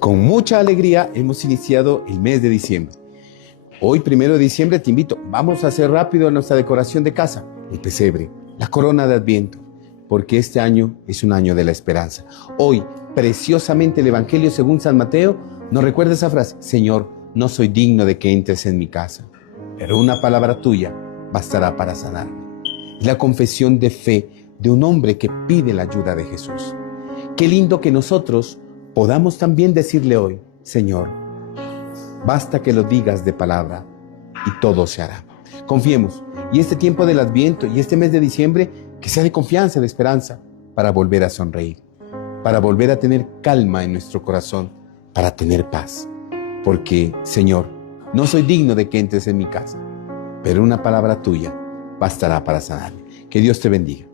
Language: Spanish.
Con mucha alegría hemos iniciado el mes de diciembre. Hoy, 1 de diciembre, te invito, vamos a hacer rápido nuestra decoración de casa, el pesebre, la corona de Adviento, porque este año es un año de la esperanza. Hoy, preciosamente, el Evangelio según San Mateo nos recuerda esa frase: Señor, no soy digno de que entres en mi casa, pero una palabra tuya bastará para sanarme. Es la confesión de fe de un hombre que pide la ayuda de Jesús. Qué lindo que nosotros podamos también decirle hoy: Señor, basta que lo digas de palabra y todo se hará. Confiemos, y este tiempo del Adviento y este mes de diciembre, que sea de confianza, de esperanza, para volver a sonreír, para volver a tener calma en nuestro corazón, para tener paz. Porque, Señor, no soy digno de que entres en mi casa, pero una palabra tuya bastará para sanarme. Que Dios te bendiga.